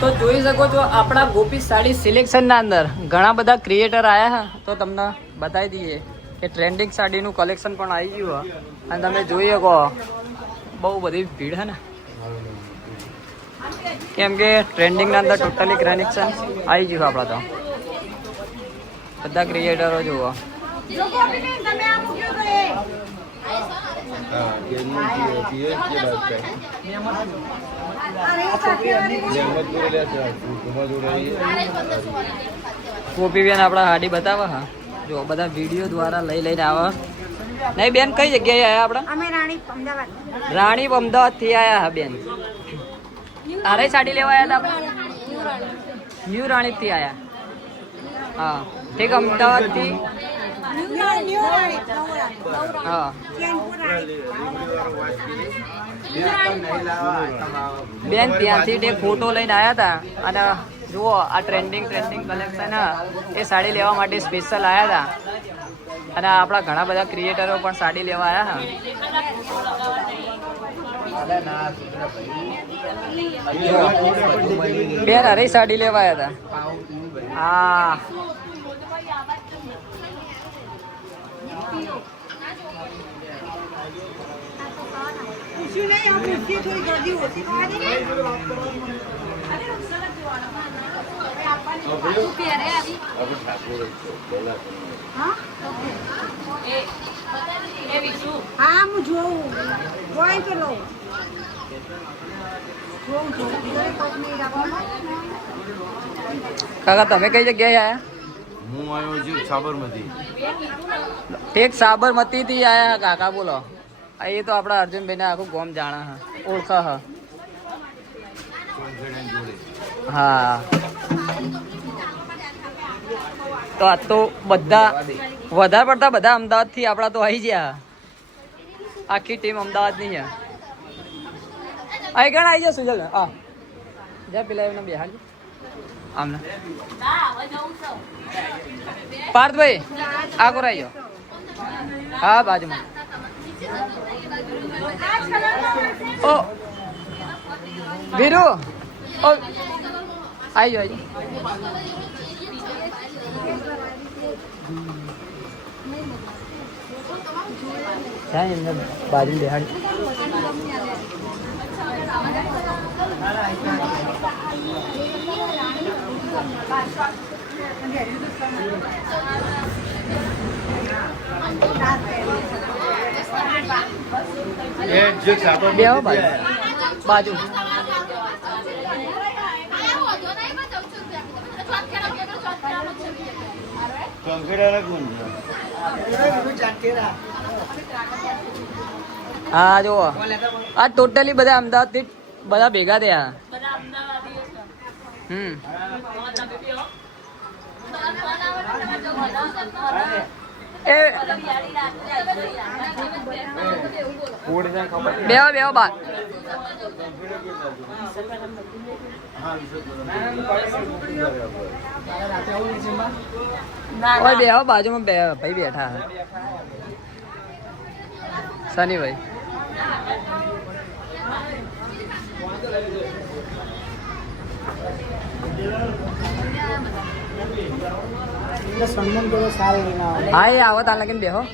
તો જોઈ શકો છો આપણા ગોપી સાડી સિલેક્શનના અંદર ઘણા બધા ક્રિએટર આવ્યા તો તમને બતાવી દઈએ કે ટ્રેન્ડિંગ સાડીનું કલેક્શન પણ આવી ગયું અને તમે જોઈ શકો બહુ બધી ભીડ હે ને કેમ કે ટ્રેન્ડિંગના અંદર ટોટલી કલેક્શન આવી ગયું આપણા તો બધા ક્રિએટરો જુઓ કોપી બેન આપણા હાડી બતાવે હા જો બધા વિડીયો દ્વારા લઈને આવે નહીં બેન કઈ જગ્યાએ આવ્યા આપડા રાણી અમદાવાદ થી આયા હા બેન તારે સાડી લેવા આવ્યા હતા ન્યુ રાણી થી આયા હા ઠીક અમદાવાદ થી હા બેન ત્યાંથી તે ફોટો લઈને આવ્યા હતા અને જુઓ આ ટ્રેન્ડિંગ કલેક્શન એ સાડી લેવા માટે સ્પેશિયલ આવ્યા હતા અને આપણા ઘણા બધા ક્રિએટરો પણ સાડી લેવા આવ્યા બેન અરે સાડી લેવા આવ્યા હતા હા કાકા તમે કઈ જગ્યાએ આયા? હું આવ્યો છું સાબરમતી. ઠીક સાબરમતી થી આયા કાકા બોલો. એ તો આપડા અર્જુનભાઈ ને આખું ગોમ જાણે હા ઓળખા હા હા તો આ તો બધા વધારે પડતા બધા અમદાવાદ થી આપડા તો આવી ગયા આખી ટીમ અમદાવાદ ની છે અહીં ગણ આવી જશું ચાલ હા જા પેલા એમને બેહાડ આમને પાર્થભાઈ આ કોરાઈ જાઓ હા બાજુમાં ઓ વીરુ ઓ આવી જાઓ બાજુ બેહાડ બાજુ હા જો આ ટોટલી બધા અમદાવાદ થી બધા ભેગા થયા બેહો બાર બેહો બાજુમાં ભાઈ બેઠા સનીભાઈ હા એ આવો તાર લગીને બેહો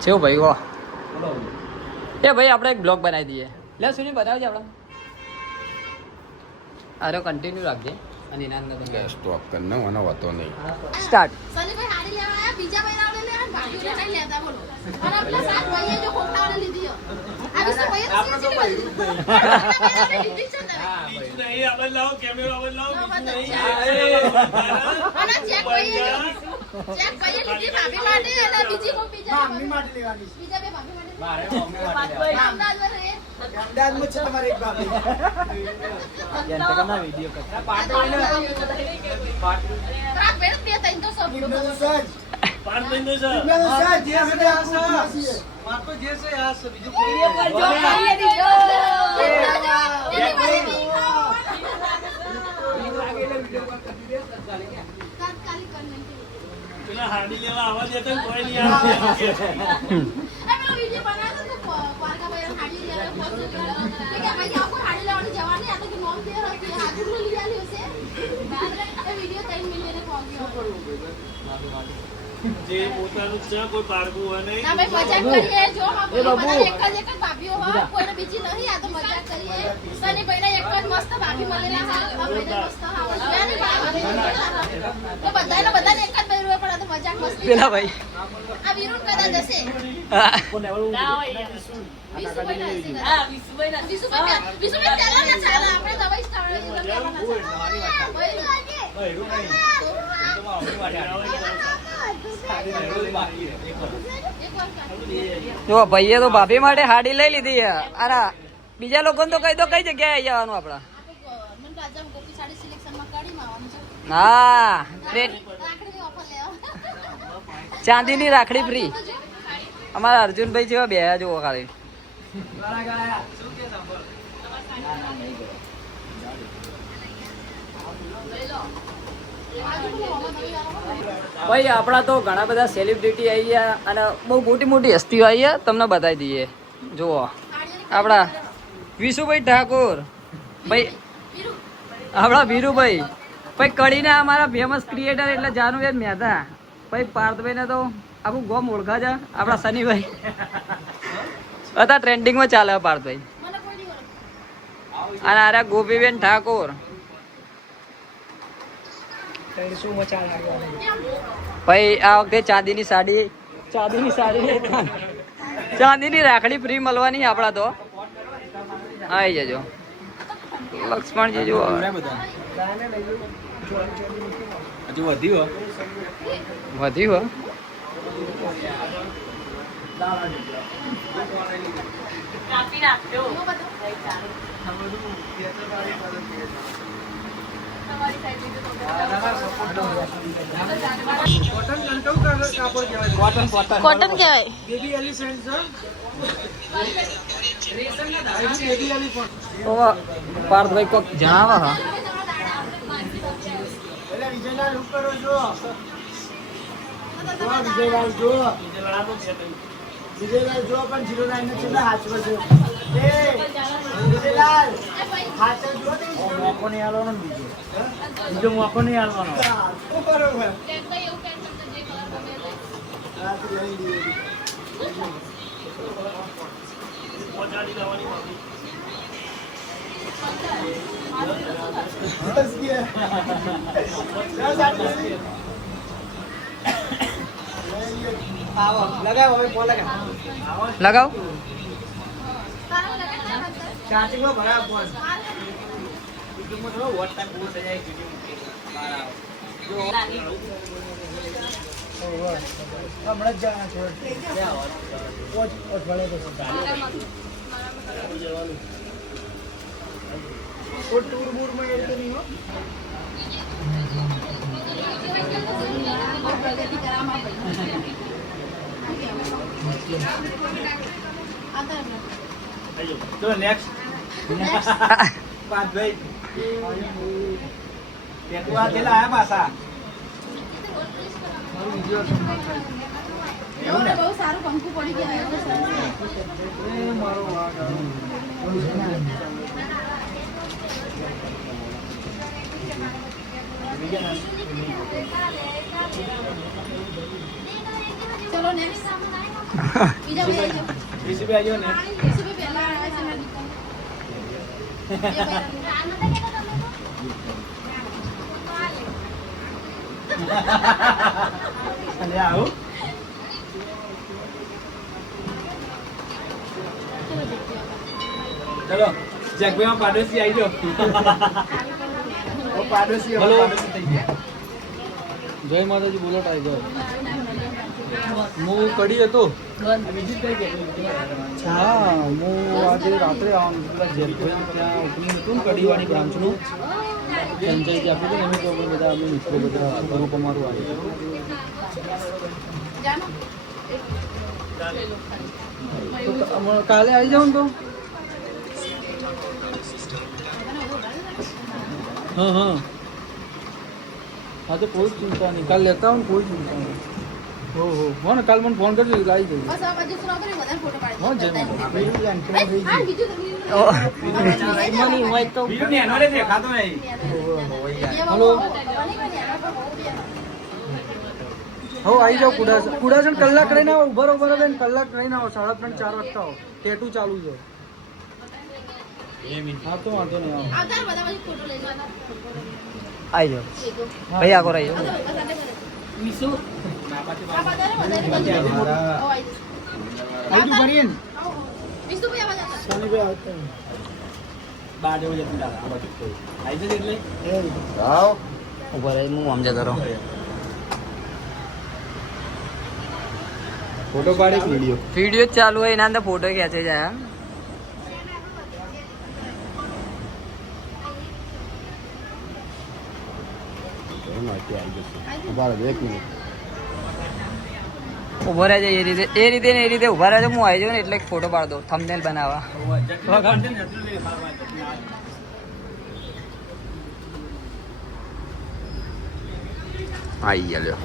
છે ભાઈ વાહ એ ભાઈ આપણે એક બ્લોગ બનાવી દઈએ લે સુની બતાવજે આપણે અરે કન્ટિન્યુ રાખજે અને એના અંદર ગેસ સ્ટોપ કરને મને વાતો નહીં સ્ટાર્ટ સનીભાઈ હાડી લેવા આયા બીજા મહિના લે ભાજી લે નહીં લેતા બોલો અને આપલા સાત ભાઈએ જો ખોખાવાને લીધી આ વિશે ભાઈએ સીધી લીધી છે નહીં આ બદલાવો કેમેરો બદલાવો નહીં અને ચેક ભાઈએ લીધી ભાભી માટે અને બીજી કો બીજા ભાભી માટે લેવાની બીજા બે ભાભી માટે મારે મમ્મી માટે લેવાની અમદાવાદમાં છે તમારે એક ભાભી યંતકના વિડિયો કરતા પાર્ટ બે ત્રણ તો સબ પાર્ટ બિંદુ છે જે છે આ માર તો જે છે આ બીજું કોઈ લેવા આવવા દેતો ને કોઈ નહીં આવે. પેલો વિડીયો બનાવ્યો તો પારકા ભાઈ હાડી લેવા પોસ્ટ કર્યો કે ભાઈ આખો હાડી લેવાની જવાની આ તો કે નોમ દે હતી હાડી લઈ આલી હશે એ વિડીયો 3 મિલિયન પહોંચ્યો જે પોતાનું છે કોઈ પારકું હોય નહીં. ના ભાઈ મજાક કરીએ જો બધા એક જ ભાભીઓ હોય કોઈને બીજી નહીં આ તો મજાક કરીએ સની ભાઈને એક જ મસ્ત ભાભી મળેલા હા આ ભાઈને મસ્ત હા જોયા નહીં તો બધાને એક જ બૈરું હોય પણ આ તો મજાક મસ્તી પેલા ભાઈ આ વિરુન કદા જશે હા. વિશુભાઈ ચાલો ને ચાલો આપણે દવાઈ સ્ટાર્ટ જો ભાઈએ તો ભાભી માટે હાડી લઈ લીધી છે. અરે બીજા લોકોને તો કહી દો કઈ જગ્યાએ આવી જવાનું આપડા. હા ચાંદીની રાખડી ફ્રી. અમારા અર્જુનભાઈ જેવા બે જુઓ ખાલી. ભાઈ આપણા તો ઘણા બધા સેલિબ્રિટી આવી ગયા અને બહુ મોટી મોટી હસ્તીઓ આવી ગયા. તમને બતાવી દઈએ. જુઓ આપણા વિશુભાઈ ઠાકોર ભાઈ, આપણા વીરુભાઈ ભાઈ, કડીને અમારા ફેમસ ક્રિએટર એટલે જાનુભાઈ મહેતા ભાઈ, પાર્થભાઈને તો આખું ગોમ ઓળખા છે. આપણા સનીભાઈ હતા ટ્રેન્ડિંગમાં ચાલે પાર્થભાઈ. અને આરે ગોપીબેન ઠાકોર ભાઈ, આ વખતે ચાંદીની સાડી ચાંદીની રાખડી ફ્રી મળવાની આપડા તો. આવી જજો લક્ષ્મણજી જુઓ. વધ્યું કોટન કહેવાય. તો પાર્થભાઈ કોક જણાવો. હા બીજો મોકો નહીં આવવાનો. લગાવ. તો નેક્સ્ટ પાર્થભાઈ ટેકવા કેટલા આયા પાછા. બહુ સારું પંખું પડી ગયા. ચલો નેક્સ્ટ બીજા વિશુભાઈ આવ્યો ને. પહેલા આવે છે ના અને આવું ચલો જગભાઈ પાડોશી આવી જાઓ. પાડોશી થઈ ગયા. જય માતાજી. બોલો ટાઈગર. હું કડી હતો. હા, હું આજે રાત્રે આવવાનું પેલા જેલભાઈ ત્યાં ઓપનિંગ હતું ને કડીવાળી બ્રાન્ચનું ફ્રેન્ચાઇઝી આપી હતી ને એમ તો અમે બધા અમે મિત્રો બધા ગ્રુપ અમારું આવ્યું. તો કાલે આવી જાઉં ને તો. હા હા હા, તો કોઈ ચિંતા નહીં. કાલે લેતા આવું ને કોઈ ચિંતા નહીં. હો ને કાલ મને ફોન કરજો આવી જજો બસ આ બાજુ સુરા કરી વધારે ફોટો પાડી હો જય હા બીજું તો બીજું ને એનો રે દેખાતો નહીં હલો હો આવી જાઓ કુડાસન કલાક રહીને આવો ઉભા રહો બેન કલાક રહીને આવો 3:30 4 વાગતા આવો ટેટુ ચાલુ છે હા તો વાંધો નહીં આવો આધાર બધા બાજુ ફોટો લઈ જવાના આવી જાઓ ભાઈ આગળ આવી જાઓ વિસુ આ બધા વધારે આવી ભરીએ ને વિસુ ભાઈ આ બધા શનિભાઈ આવતા બાર જેવું જતું દાદા આ બાજુ આવી જશે એટલે આવ ઉભા રહી હું આમ જતો રહું ફોટો પાડે વિડિયો વિડીયો ચાલુ હોય એના અંદર ફોટો ખેંચે જાય ઉભા રહો 1 મિનિટ ઉભો રહેજે એ રીતે ને એ રીતે ઉભા રહેજો હું આવી જાઉં ને એટલે ફોટો પાડ દો થંબનેલ બનાવવા આઈ ગયા લ્યો